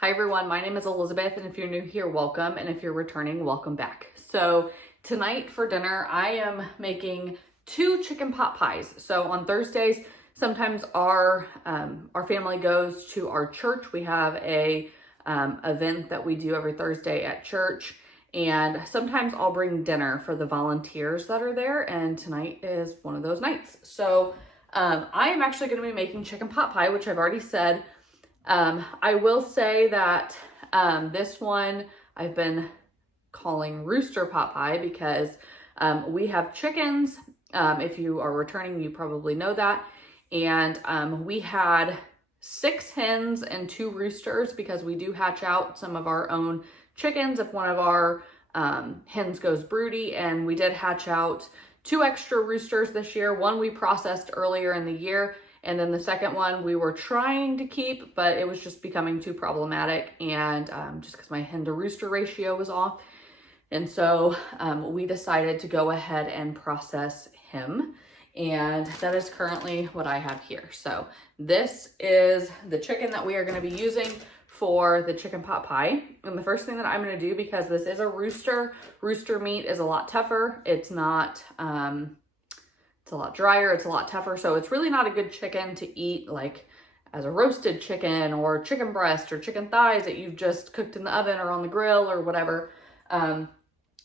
Hi everyone, my name is Elizabeth, and if you're new here, welcome, and if you're returning, welcome back. So tonight for dinner, I am making 2 chicken pot pies. So on Thursdays, sometimes our family goes to our church. We have a event that we do every Thursday at church, and sometimes I'll bring dinner for the volunteers that are there, and tonight is one of those nights. So I am actually going to be making chicken pot pie, which I've already said. I will say that this one I've been calling rooster pot pie because we have chickens. If you are returning, you probably know that. And we had 6 hens and 2 roosters because we do hatch out some of our own chickens if one of our hens goes broody. And we did hatch out 2 extra roosters this year. One we processed earlier in the year. And then the second one we were trying to keep, but it was just becoming too problematic, and just because my hen to rooster ratio was off. And so we decided to go ahead and process him. And that is currently what I have here. So this is the chicken that we are going to be using for the chicken pot pie. And the first thing that I'm going to do, because this is a rooster meat is a lot tougher. It's not, it's a lot drier, it's a lot tougher, so it's really not a good chicken to eat like as a roasted chicken or chicken breast or chicken thighs that you've just cooked in the oven or on the grill or whatever.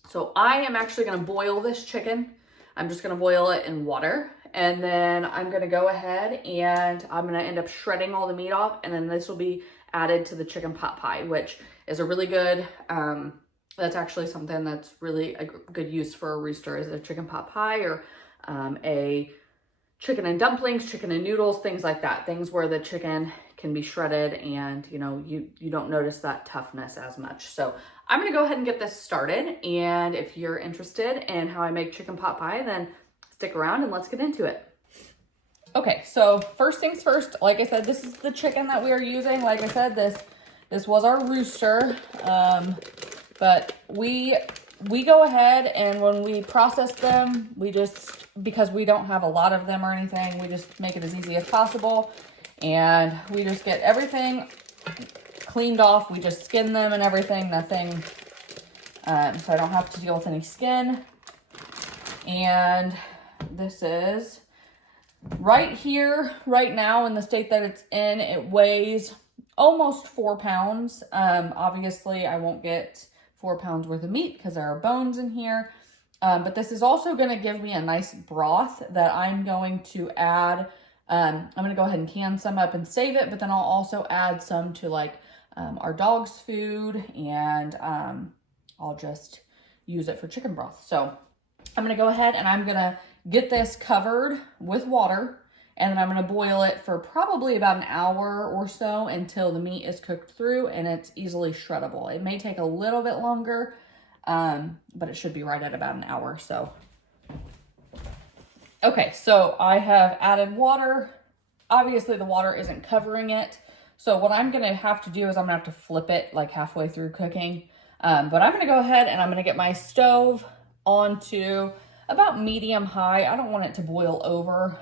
So I am actually going to boil this chicken. I'm just going to boil it in water, and then I'm going to go ahead and I'm going to end up shredding all the meat off, and then this will be added to the chicken pot pie, which is a really good, that's actually something that's really a good use for a rooster, is a chicken pot pie, or a chicken and dumplings, chicken and noodles, things like that. Things where the chicken can be shredded and, you know, you don't notice that toughness as much. So I'm going to go ahead and get this started. And if you're interested in how I make chicken pot pie, then stick around and let's get into it. Okay, so first things first, like I said, this is the chicken that we are using. Like I said, this was our rooster, but we go ahead and when we process them, we just, because we don't have a lot of them or anything, we just make it as easy as possible. And we just get everything cleaned off. We just skin them and everything, nothing, so I don't have to deal with any skin. And this is right here, right now in the state that it's in, it weighs almost 4 pounds. Obviously I won't get 4 pounds worth of meat because there are bones in here. But this is also going to give me a nice broth that I'm going to add. I'm going to go ahead and can some up and save it, but then I'll also add some to like our dog's food, and I'll just use it for chicken broth. So I'm going to go ahead and I'm going to get this covered with water, and then I'm going to boil it for probably about an hour or so until the meat is cooked through and it's easily shreddable. It may take a little bit longer, but it should be right at about an hour. So, okay, so I have added water. Obviously the water isn't covering it. So what I'm going to have to do is I'm going to have to flip it like halfway through cooking. But I'm going to go ahead and I'm going to get my stove onto about medium high. I don't want it to boil over.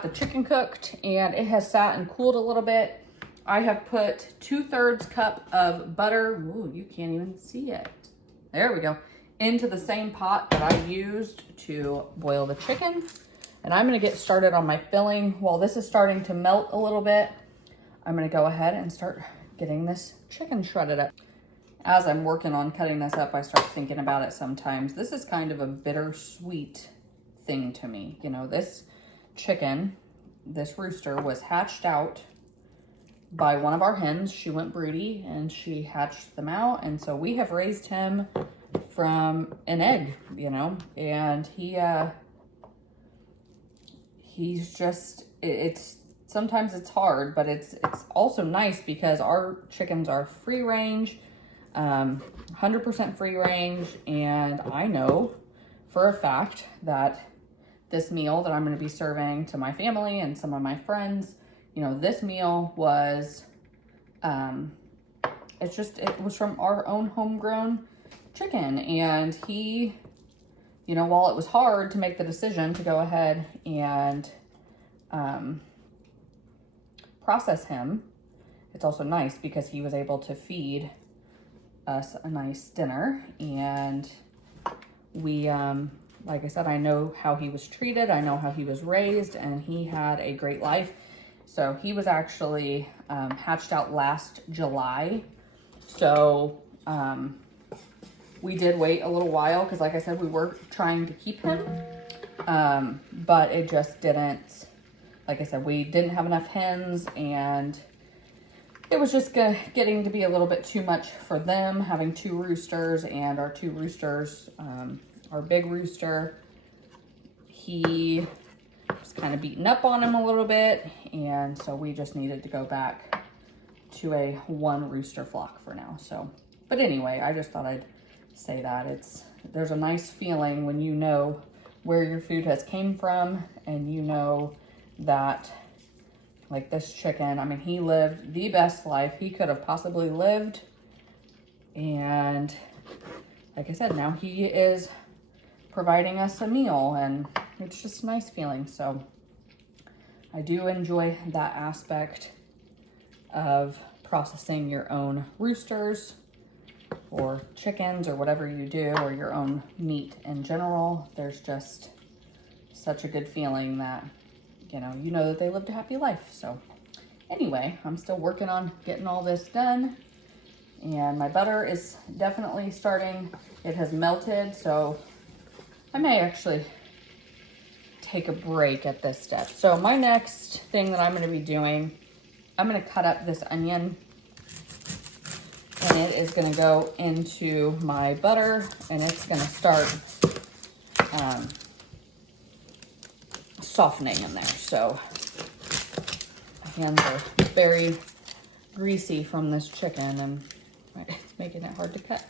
got the chicken cooked and it has sat and cooled a little bit. I have put 2/3 cup of butter, ooh, you can't even see it. There we go. Into the same pot that I used to boil the chicken. And I'm gonna get started on my filling. While this is starting to melt a little bit, I'm gonna go ahead and start getting this chicken shredded up. As I'm working on cutting this up, I start thinking about it sometimes. This is kind of a bittersweet thing to me. You know, this chicken, this rooster, was hatched out by one of our hens. She went broody and she hatched them out. And so we have raised him from an egg, you know, and he's just, sometimes it's hard, but it's also nice because our chickens are free range, 100% free range. And I know for a fact that this meal that I'm going to be serving to my family and some of my friends, you know, this meal was, it was from our own homegrown chicken. And he, you know, while it was hard to make the decision to go ahead and process him, it's also nice because he was able to feed us a nice dinner. And we, like I said, I know how he was treated, I know how he was raised, and he had a great life. So he was actually hatched out last July. So we did wait a little while because, like I said, we were trying to keep him, but it just didn't, like I said, we didn't have enough hens, and it was just getting to be a little bit too much for them, having 2 roosters. And our 2 roosters, our big rooster, he was kind of beaten up on him a little bit, and so we just needed to go back to a 1 rooster flock for now. So, but anyway, I just thought I'd say that there's a nice feeling when you know where your food has came from, and you know that, like this chicken, I mean, he lived the best life he could have possibly lived. And like I said, now he is providing us a meal, and it's just a nice feeling. So I do enjoy that aspect of processing your own roosters or chickens or whatever you do, or your own meat in general. There's just such a good feeling that, you know that they lived a happy life. So anyway, I'm still working on getting all this done, and my butter is definitely starting, it has melted. So I may actually take a break at this step. So my next thing that I'm going to be doing, I'm going to cut up this onion, and it is going to go into my butter, and it's going to start softening in there. So my hands are very greasy from this chicken, and it's making it hard to cut.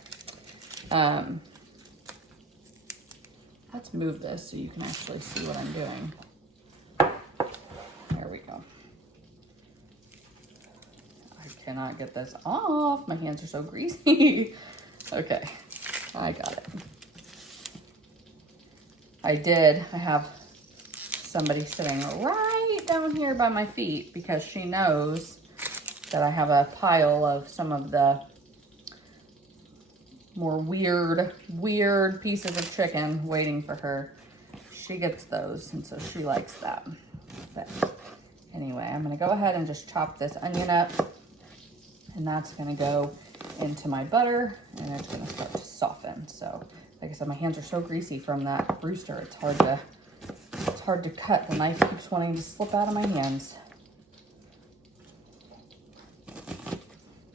Let's move this so you can actually see what I'm doing. There we go. I cannot get this off. My hands are so greasy. Okay, I got it. I have somebody sitting right down here by my feet because she knows that I have a pile of some of the more weird pieces of chicken waiting for her. She gets those, and so she likes that. But anyway, I'm gonna go ahead and just chop this onion up, and that's gonna go into my butter, and it's gonna start to soften. So like I said, my hands are so greasy from that rooster, it's hard to cut. The knife keeps wanting to slip out of my hands.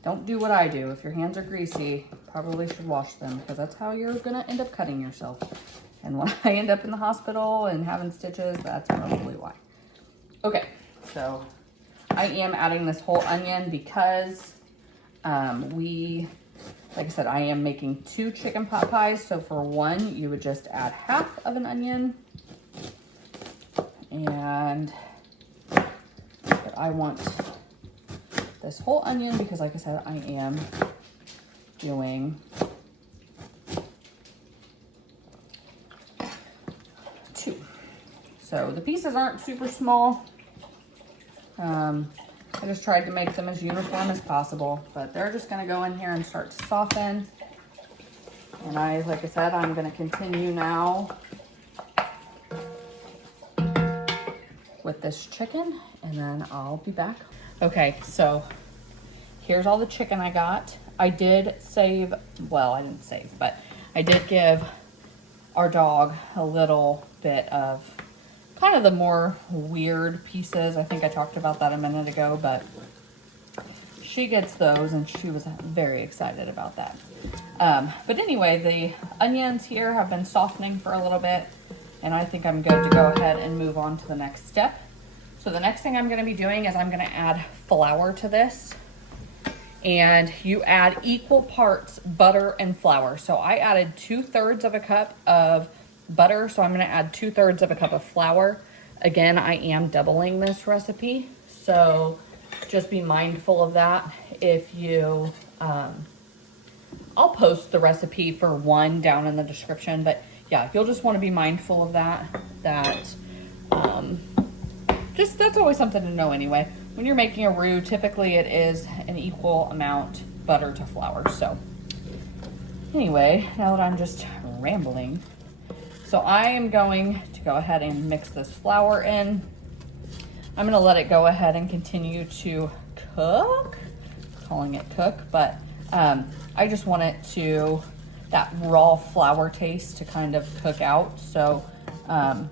Don't do what I do. If your hands are greasy, probably should wash them, because that's how you're gonna end up cutting yourself. And when I end up in the hospital and having stitches, that's probably why. Okay, so I am adding this whole onion because like I said, I am making 2 chicken pot pies. So for one, you would just add half of an onion. And I want this whole onion because, like I said, I am doing 2. So So the pieces aren't super small. I just tried to make them as uniform as possible, but they're just gonna go in here and start to soften. And like I said, I'm gonna continue now with this chicken, and then I'll be back. Okay, so here's all the chicken I got. I did save, well, I didn't save, but I did give our dog a little bit of kind of the more weird pieces. I think I talked about that a minute ago, but she gets those and she was very excited about that. But anyway, the onions here have been softening for a little bit, and I think I'm good to go ahead and move on to the next step. So the next thing I'm gonna be doing is I'm gonna add flour to this, and you add equal parts butter and flour. So I added 2/3 of a cup of butter, so I'm gonna add 2/3 of a cup of flour. Again, I am doubling this recipe, so just be mindful of that. If you, I'll post the recipe for one down in the description, but yeah, you'll just wanna be mindful of that, just that's always something to know anyway. When you're making a roux, typically it is an equal amount butter to flour. So anyway, now that I'm just rambling, so I am going to go ahead and mix this flour in. I'm gonna let it go ahead and continue to cook, calling it cook, but I just want it to, that raw flour taste to kind of cook out. So I'm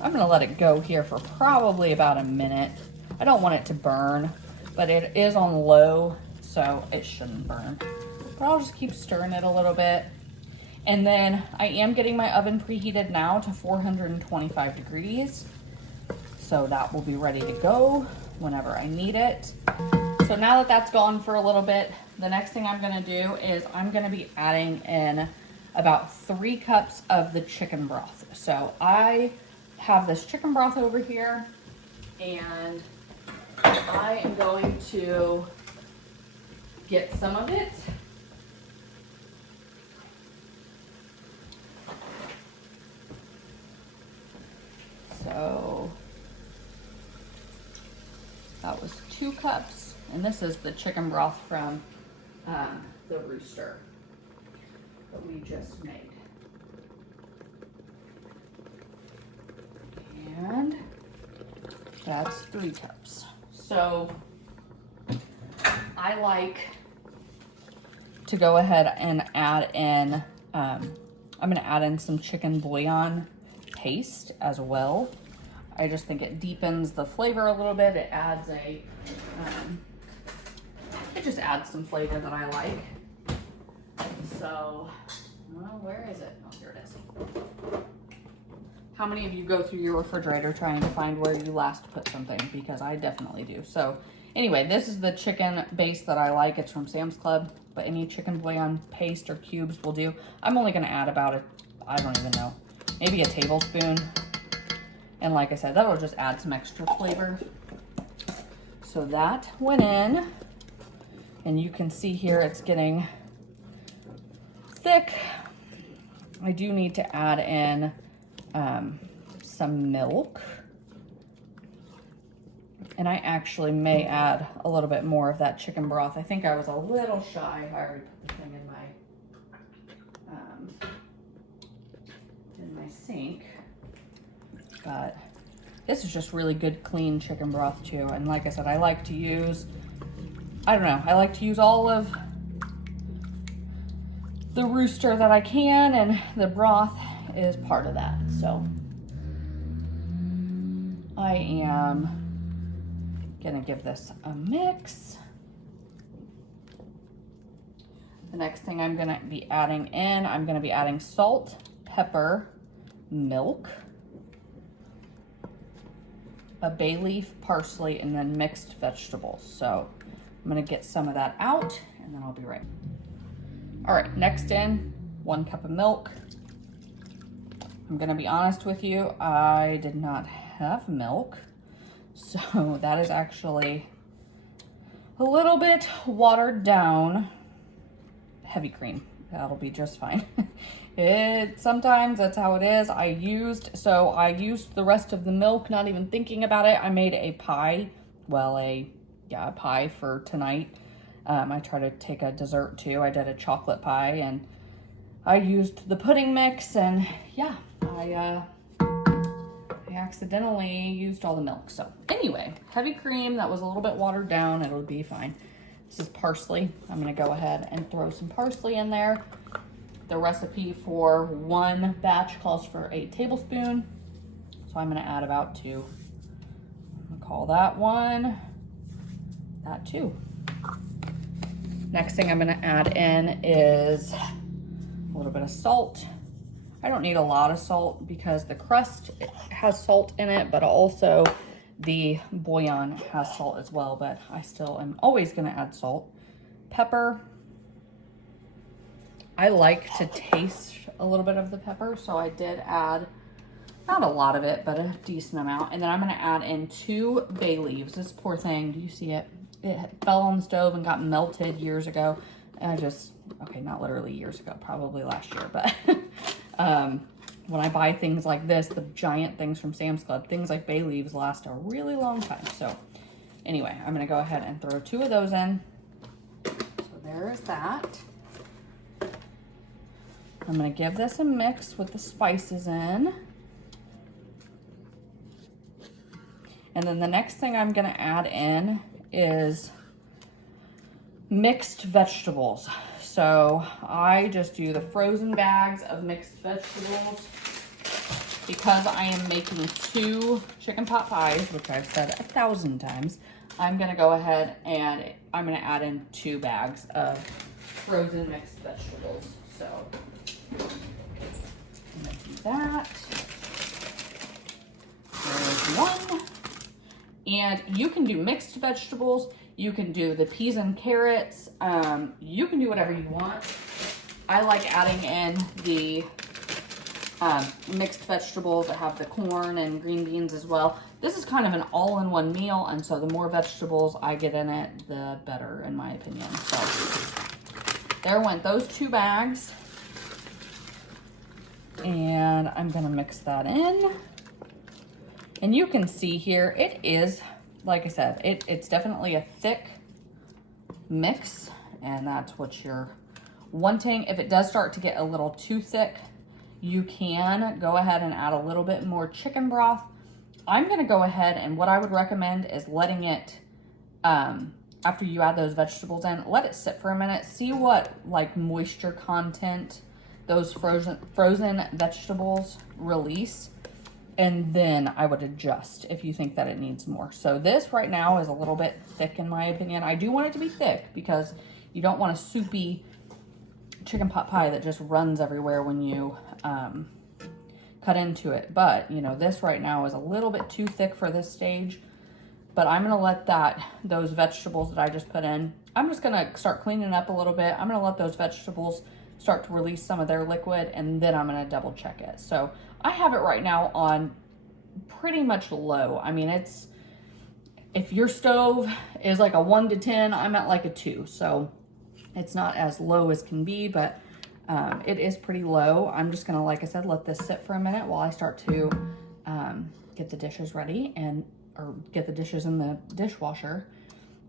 gonna let it go here for probably about a minute. I don't want it to burn, but it is on low, so it shouldn't burn. But I'll just keep stirring it a little bit. And then I am getting my oven preheated now to 425 degrees. So that will be ready to go whenever I need it. So now that that's gone for a little bit, the next thing I'm gonna do is I'm gonna be adding in about 3 cups of the chicken broth. So I have this chicken broth over here, and I am going to get some of it. So that was 2 cups, and this is the chicken broth from the rooster that we just made. And that's 3 cups. So I like to go ahead and add in, I'm gonna add in some chicken bouillon paste as well. I just think it deepens the flavor a little bit. It adds a, it just adds some flavor that I like. So, well, where is it? Oh, here it is. How many of you go through your refrigerator trying to find where you last put something? Because I definitely do. So anyway, this is the chicken base that I like. It's from Sam's Club, but any chicken bouillon paste or cubes will do. I'm only gonna add about I don't even know, maybe a tablespoon. And like I said, that'll just add some extra flavor. So that went in, and you can see here it's getting thick. I do need to add in some milk, and I actually may add a little bit more of that chicken broth. I think I was a little shy. I already put the thing in my sink, but this is just really good clean chicken broth too. And like I said, I like to use, I don't know, I like to use all of the rooster that I can, and the broth is part of that. So I am gonna give this a mix. The next thing I'm gonna be adding in, I'm gonna be adding salt, pepper, milk, a bay leaf, parsley, and then mixed vegetables. So I'm gonna get some of that out, and then I'll be right. All right, next in, 1 cup of milk. I'm gonna be honest with you, I did not have milk, so that is actually a little bit watered down. Heavy cream, that'll be just fine. Sometimes that's how it is. I used the rest of the milk, not even thinking about it. I made a pie, well, a pie for tonight. I try to take a dessert too. I did a chocolate pie and I used the pudding mix, and yeah, I accidentally used all the milk. So anyway, heavy cream that was a little bit watered down. It'll be fine. This is parsley. I'm gonna go ahead and throw some parsley in there. The recipe for one batch calls for 8 tablespoons. So I'm gonna add about 2. I'm gonna call that 1, that 2. Next thing I'm gonna add in is a little bit of salt. I don't need a lot of salt because the crust has salt in it, but also the bouillon has salt as well, but I still am always gonna add salt. Pepper. I like to taste a little bit of the pepper, so I did add, not a lot of it, but a decent amount. And then I'm gonna add in 2 bay leaves. This poor thing, do you see it? It fell on the stove and got melted years ago. And okay, not literally years ago, probably last year, but when I buy things like this, the giant things from Sam's Club, things like bay leaves last a really long time. So anyway, I'm gonna go ahead and throw 2 of those in. So there is that. I'm gonna give this a mix with the spices in. And then the next thing I'm gonna add in is mixed vegetables. So I just do the frozen bags of mixed vegetables because I am making 2 chicken pot pies, which I've said 1,000 times. I'm gonna go ahead and I'm gonna add in 2 bags of frozen mixed vegetables. So I'm gonna do that. There's 1. And you can do mixed vegetables. You can do the peas and carrots. You can do whatever you want. I like adding in the mixed vegetables that have the corn and green beans as well. This is kind of an all-in-one meal, and so the more vegetables I get in it, the better, in my opinion. So there went those 2 bags. And I'm gonna mix that in. And you can see here, it is, like I said, it's definitely a thick mix, and that's what you're wanting. If it does start to get a little too thick, you can go ahead and add a little bit more chicken broth. I'm gonna go ahead, and what I would recommend is letting it, after you add those vegetables in, let it sit for a minute, see what like moisture content those frozen vegetables release. And then I would adjust if you think that it needs more. So this right now is a little bit thick in my opinion. I do want it to be thick because you don't want a soupy chicken pot pie that just runs everywhere when you cut into it. But you know, this right now is a little bit too thick for this stage. But I'm gonna let those vegetables that I just put in, I'm just gonna start cleaning up a little bit. I'm gonna let those vegetables start to release some of their liquid, and then I'm gonna double check it. So I have it right now on pretty much low. I mean, if your stove is like a 1 to 10, I'm at like a 2. So it's not as low as can be, but it is pretty low. I'm just gonna, like I said, let this sit for a minute while I start to get the dishes ready or get the dishes in the dishwasher,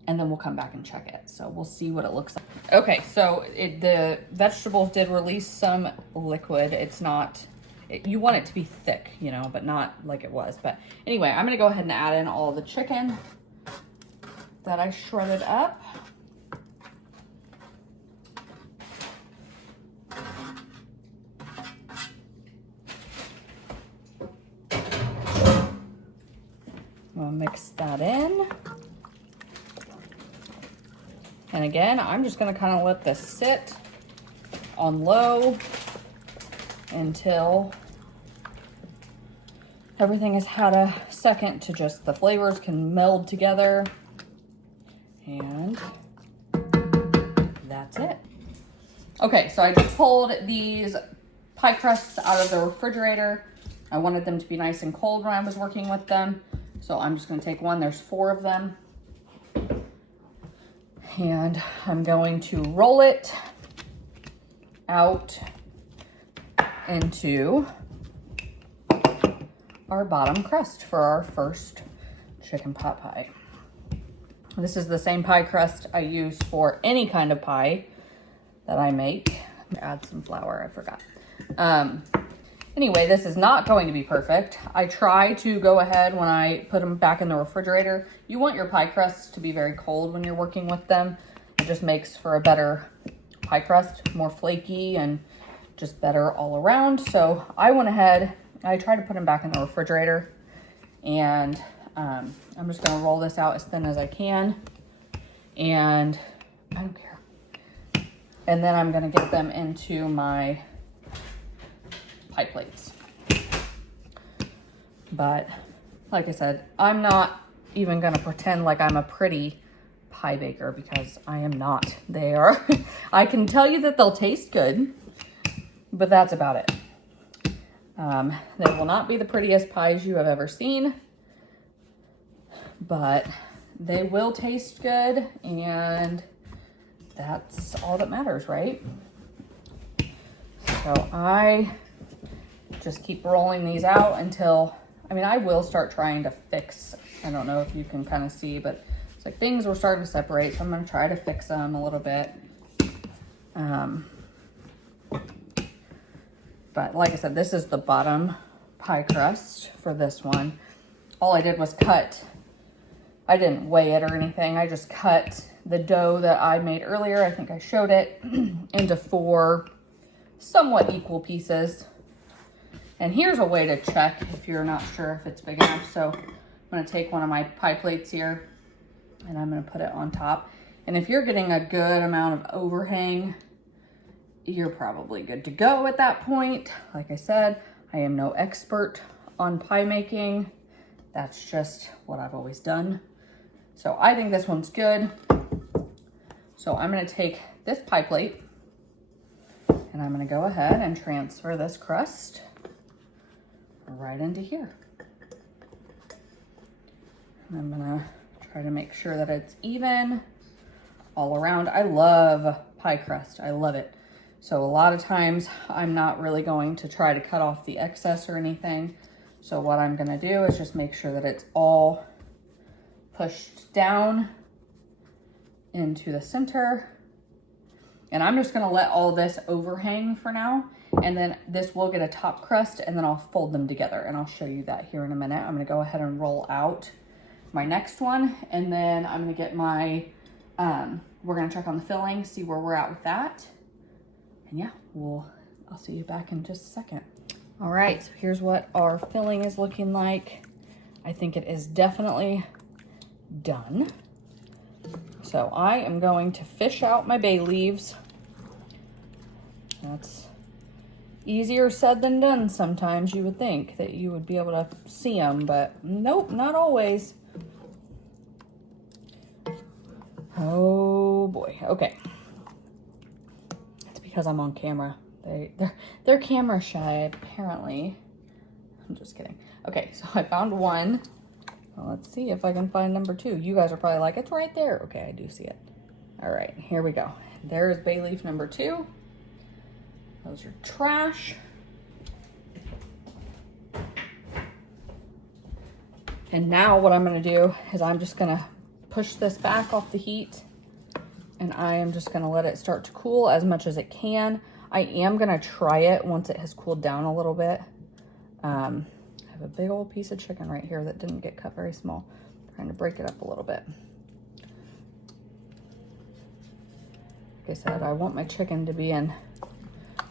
and then we'll come back and check it. So we'll see what it looks like. Okay, so the vegetables did release some liquid. It's not, you want it to be thick, you know, but not like it was. But anyway, I'm gonna go ahead and add in all the chicken that I shredded up. I'll mix that in. And again, I'm just gonna kind of let this sit on low until everything has had a second to just, the flavors can meld together. And that's it. Okay, so I just pulled these pie crusts out of the refrigerator. I wanted them to be nice and cold when I was working with them. So I'm just gonna take one, there's 4 of them. And I'm going to roll it out into our bottom crust for our first chicken pot pie. This is the same pie crust I use for any kind of pie that I make. Add some flour, I forgot. Anyway, this is not going to be perfect. I try to go ahead when I put them back in the refrigerator. You want your pie crusts to be very cold when you're working with them. It just makes for a better pie crust, more flaky and just better all around. So I went ahead, I tried to put them back in the refrigerator, and I'm just gonna roll this out as thin as I can, and I don't care. And then I'm gonna get them into my pie plates. But like I said, I'm not even gonna pretend like I'm a pretty pie baker, because I am not. They are, I can tell you that they'll taste good, but that's about it. They will not be the prettiest pies you have ever seen, but they will taste good, and that's all that matters, right? So I just keep rolling these out until, I mean, I will start trying to fix, I don't know if you can kind of see, but it's like things were starting to separate, so I'm going to try to fix them a little bit. But like I said, this is the bottom pie crust for this one. All I did was cut, I didn't weigh it or anything. I just cut the dough that I made earlier, I think I showed it, into 4 somewhat equal pieces. And here's a way to check if you're not sure if it's big enough. So I'm gonna take one of my pie plates here, and I'm gonna put it on top. And if you're getting a good amount of overhang, you're probably good to go at that point. Like I said, I am no expert on pie making. That's just what I've always done. So I think this one's good. So I'm gonna take this pie plate, and I'm gonna go ahead and transfer this crust right into here. And I'm gonna try to make sure that it's even all around. I love pie crust, I love it. So a lot of times I'm not really going to try to cut off the excess or anything. So what I'm gonna do is just make sure that it's all pushed down into the center. And I'm just gonna let all this overhang for now. And then this will get a top crust, and then I'll fold them together, and I'll show you that here in a minute. I'm gonna go ahead and roll out my next one, and then I'm gonna get my, we're gonna check on the filling, see where we're at with that. And yeah, I'll see you back in just a second. All right, so here's what our filling is looking like. I think it is definitely done. So I am going to fish out my bay leaves. That's easier said than done sometimes. You would think that you would be able to see them, but nope, not always. Oh boy, okay. It's because I'm on camera. They're camera shy, apparently. I'm just kidding. Okay, so I found one. Well, let's see if I can find number 2. You guys are probably like, it's right there. Okay, I do see it. All right, here we go. There's bay leaf number 2. Those are trash. And now what I'm gonna do is I'm just gonna push this back off the heat, and I am just gonna let it start to cool as much as it can. I am gonna try it once it has cooled down a little bit. I have a big old piece of chicken right here that didn't get cut very small. I'm trying to break it up a little bit. Like I said, I want my chicken to be in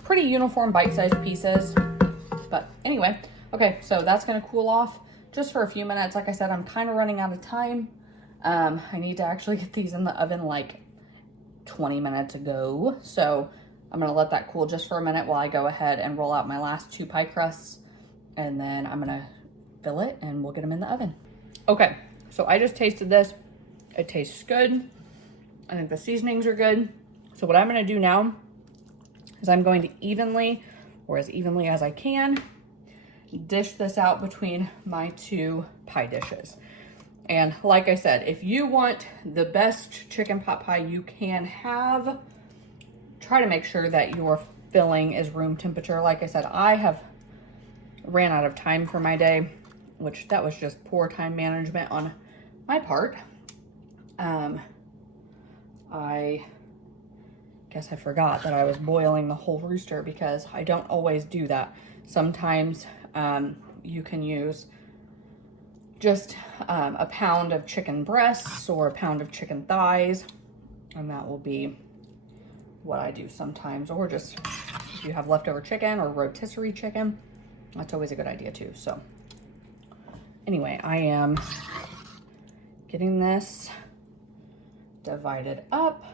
pretty uniform bite-sized pieces. But anyway, okay, so that's gonna cool off just for a few minutes. Like I said, I'm kind of running out of time. I need to actually get these in the oven like 20 minutes ago. So I'm gonna let that cool just for a minute while I go ahead and roll out my last 2 pie crusts, and then I'm gonna fill it and we'll get them in the oven. Okay, so I just tasted this. It tastes good. I think the seasonings are good. So what I'm gonna do now is I'm going to evenly, or as evenly as I can, dish this out between my 2 pie dishes. And like I said, if you want the best chicken pot pie you can have, try to make sure that your filling is room temperature. Like I said, I have ran out of time for my day, which that was just poor time management on my part. I guess I forgot that I was boiling the whole rooster because I don't always do that. Sometimes you can use just a pound of chicken breasts or a pound of chicken thighs, and that will be what I do sometimes. Or just if you have leftover chicken or rotisserie chicken, that's always a good idea too. So anyway, I am getting this divided up.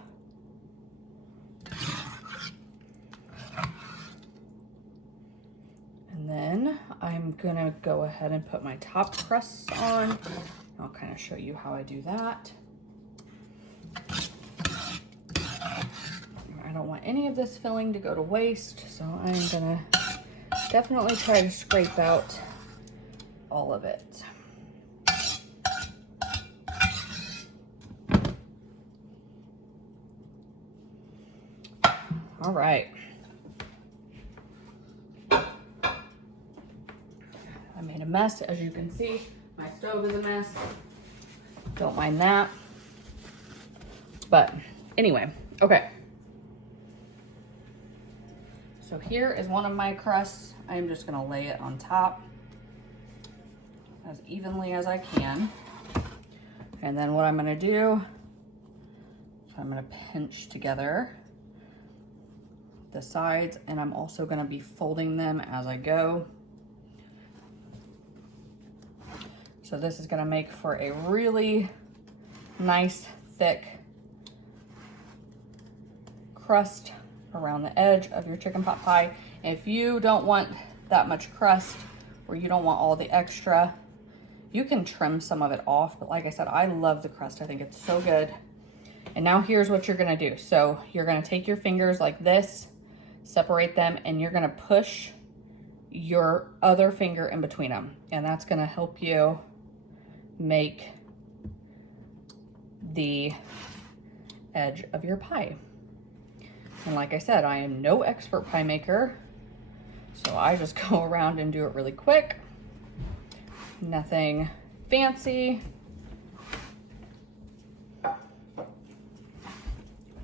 And then I'm gonna go ahead and put my top crusts on. I'll kind of show you how I do that. I don't want any of this filling to go to waste, so I'm gonna definitely try to scrape out all of it. All right. I made a mess, as you can see. My stove is a mess. Don't mind that. But anyway, okay. So here is one of my crusts. I'm just gonna lay it on top as evenly as I can. And then what I'm gonna do is I'm gonna pinch together the sides, and I'm also gonna be folding them as I go. So this is gonna make for a really nice, thick crust around the edge of your chicken pot pie. If you don't want that much crust, or you don't want all the extra, you can trim some of it off. But like I said, I love the crust. I think it's so good. And now here's what you're gonna do. So you're gonna take your fingers like this, separate them, and you're gonna push your other finger in between them. And that's gonna help you make the edge of your pie. And like I said, I am no expert pie maker, so I just go around and do it really quick. Nothing fancy,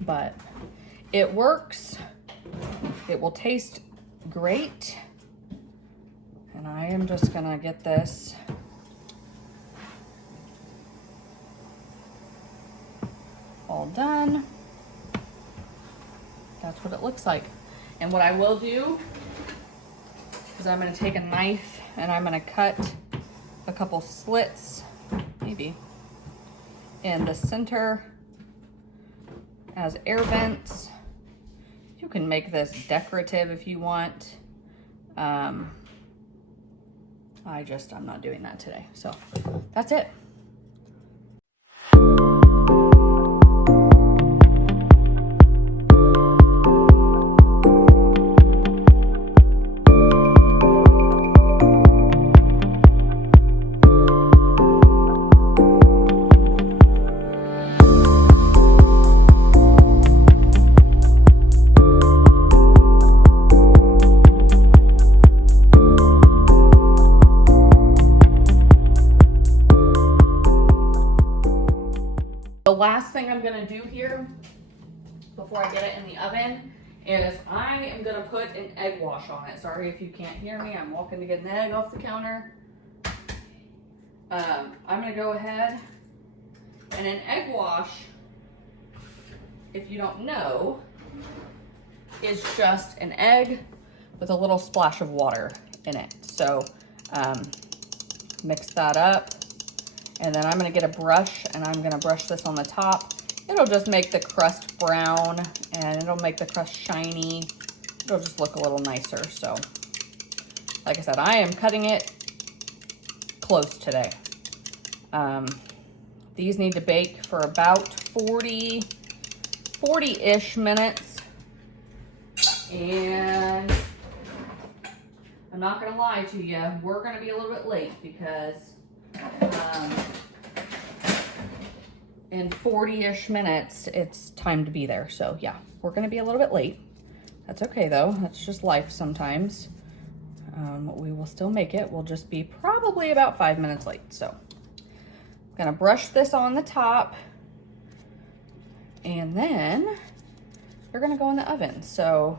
but it works. It will taste great. And I am just gonna get this all done. That's what it looks like. And what I will do is I'm gonna take a knife and I'm gonna cut a couple slits, maybe, in the center as air vents. You can make this decorative if you want. I'm not doing that today. So that's it. The last thing I'm gonna do here before I get it in the oven is I am gonna put an egg wash on it. Sorry if you can't hear me, I'm walking to get an egg off the counter. I'm gonna go ahead, and an egg wash, if you don't know, is just an egg with a little splash of water in it. So mix that up. And then I'm gonna get a brush and I'm gonna brush this on the top. It'll just make the crust brown and it'll make the crust shiny. It'll just look a little nicer. So, like I said, I am cutting it close today. These need to bake for about 40-ish minutes. And I'm not gonna lie to you, we're gonna be a little bit late because in 40-ish minutes, it's time to be there. So yeah, we're gonna be a little bit late, That's okay though, that's just life sometimes. We will still make it. We'll just be probably about 5 minutes late. So I'm gonna brush this on the top, and then they're gonna go in the oven. So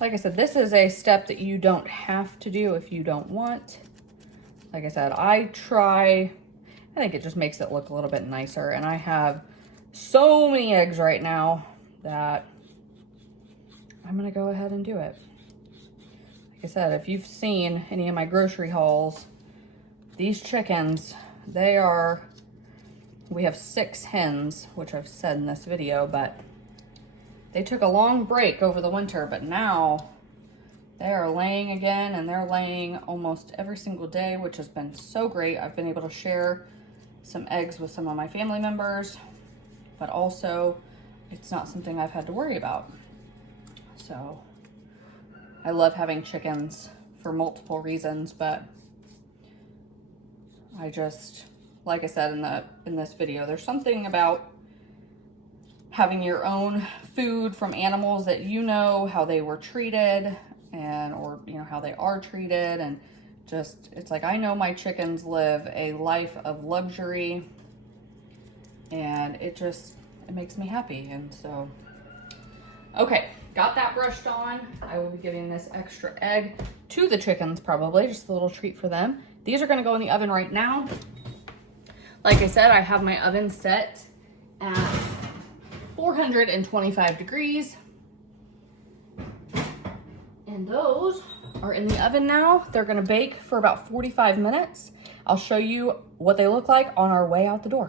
like I said, this is a step that you don't have to do if you don't want. Like I said, I think it just makes it look a little bit nicer. And I have so many eggs right now that I'm gonna go ahead and do it. Like I said, if you've seen any of my grocery hauls, these chickens, we have 6 hens, which I've said in this video, but they took a long break over the winter, but now they are laying again, and they're laying almost every single day, which has been so great. I've been able to share some eggs with some of my family members, but also it's not something I've had to worry about. So I love having chickens for multiple reasons, but I just, like I said in this video, there's something about having your own food from animals that you know how they were treated, or you know how they are treated, and just, it's like, I know my chickens live a life of luxury, and it makes me happy. And so, okay, got that brushed on. I will be giving this extra egg to the chickens, probably just a little treat for them. These are gonna go in the oven right now. Like I said, I have my oven set at 425 degrees. And those are in the oven now. They're gonna bake for about 45 minutes. I'll show you what they look like on our way out the door.